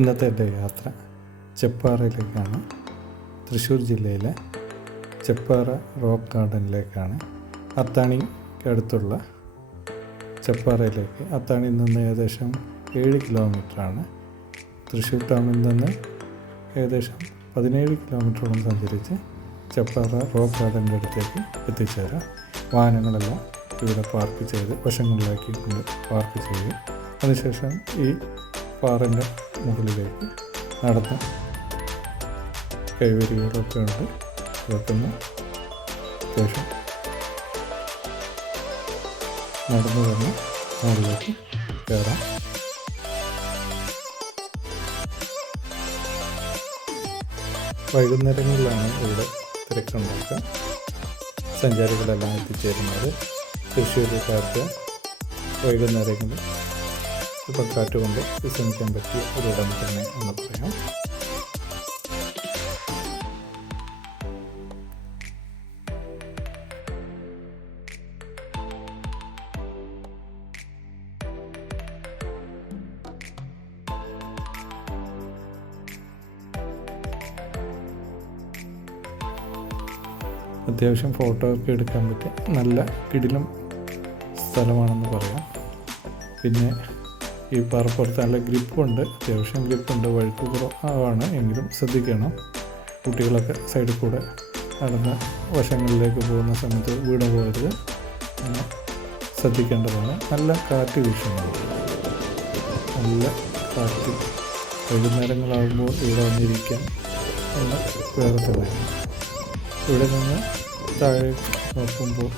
ഇന്നത്തെ എൻ്റെ യാത്ര ചെപ്പാറയിലേക്കാണ്. തൃശ്ശൂർ ജില്ലയിലെ ചെപ്പാറ റോക്ക് ഗാർഡനിലേക്കാണ്. അത്താണിക്കടുത്തുള്ള ചെപ്പാറയിലേക്ക്. അത്താണിയിൽ നിന്ന് ഏകദേശം 7 കിലോമീറ്ററാണ്. തൃശ്ശൂർ ടൗണിൽ നിന്ന് ഏകദേശം 17 കിലോമീറ്ററോളം സഞ്ചരിച്ച് ചെപ്പാറ റോക്ക് ഗാർഡൻ്റെ അടുത്തേക്ക് എത്തിച്ചേരാം. വാഹനങ്ങളെല്ലാം ഇവിടെ പാർക്ക് ചെയ്ത് വശങ്ങളിലാക്കി കൊണ്ട് പാർക്ക് ചെയ്ത് അതിനുശേഷം ഈ പാറൻ്റെ മുകളിലേക്ക് നടന്ന് കൈവരികളൊക്കെ ഉണ്ട്. അതൊക്കെ ശേഷം നടന്നു തന്നെ മുകളിലേക്ക് കയറാം. വൈകുന്നേരങ്ങളിലാണ് ഇവിടെ തിരക്കുണ്ടാക്കുക. സഞ്ചാരികളെല്ലാം എത്തിച്ചേരുന്നത്. തൃശ്ശൂരുകാർക്ക് വൈകുന്നേരങ്ങളിൽ ഇപ്പം കാറ്റുകൊണ്ട് വിശ്രമിക്കാൻ പറ്റിയ ഒരിടം തന്നെ എന്ന് പറയാം. അത്യാവശ്യം ഫോട്ടോ ഒക്കെ എടുക്കാൻ പറ്റിയ നല്ല കിടിലം സ്ഥലമാണെന്ന് പറയാം. പിന്നെ ഈ പാറപ്പുറത്ത് നല്ല ഗ്രിപ്പുണ്ട്, അത്യാവശ്യം ഗ്രിപ്പുണ്ട്. വഴുക്ക് കുറവാണ് എങ്കിലും ശ്രദ്ധിക്കണം. കുട്ടികളൊക്കെ സൈഡിൽ കൂടെ നടന്ന് വശങ്ങളിലേക്ക് പോകുന്ന സമയത്ത് വീണ് പോകരുത്, ശ്രദ്ധിക്കേണ്ടതാണ്. നല്ല കാറ്റ് വീശുന്നുണ്ട്, നല്ല കാറ്റ്. വൈകുന്നേരങ്ങളാകുമ്പോൾ ഇവിടെ വന്നിരിക്കാൻ ഒന്ന് വേറെ തന്നെയാണ്. ഇവിടെ നിന്ന് താഴെ നോക്കുമ്പോൾ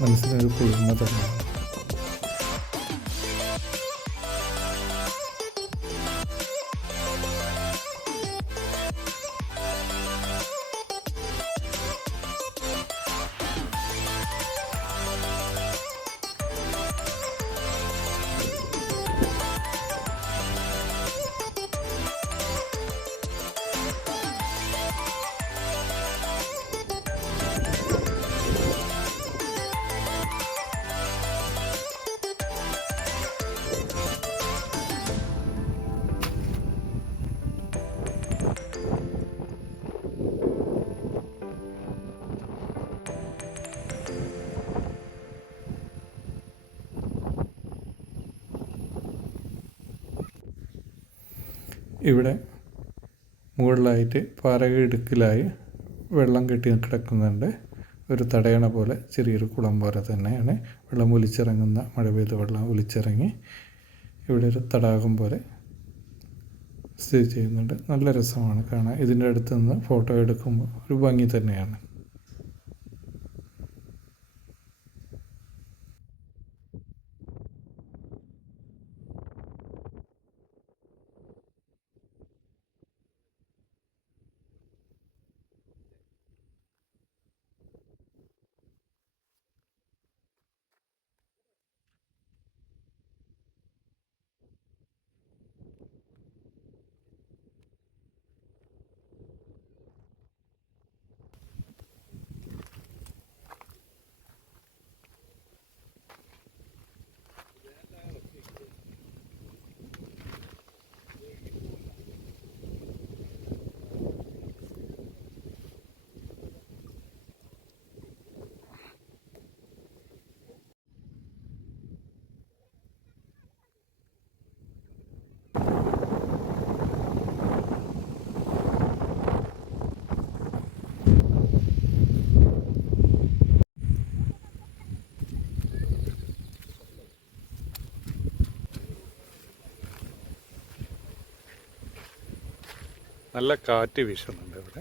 മനസ്സിനൊരു കുളിർമ തന്നെയാണ്. ഇവിടെ മുകളിലായിട്ട് പാറയിടുക്കിലായി വെള്ളം കെട്ടി കിടക്കുന്നുണ്ട്. ഒരു തടയണ പോലെ ചെറിയൊരു കുളം പോലെ തന്നെയാണ്. വെള്ളം ഒലിച്ചിറങ്ങുന്ന, മഴ പെയ്ത വെള്ളം ഒലിച്ചിറങ്ങി ഇവിടെ ഒരു തടാകം പോലെ സ്ഥിതി ചെയ്യുന്നുണ്ട്. നല്ല രസമാണ് കാണാൻ. ഇതിൻ്റെ അടുത്ത് നിന്ന് ഫോട്ടോ എടുക്കുമ്പോൾ ഒരു ഭംഗി തന്നെയാണ്. നല്ല കാറ്റ് വീശുന്നുണ്ട് ഇവിടെ.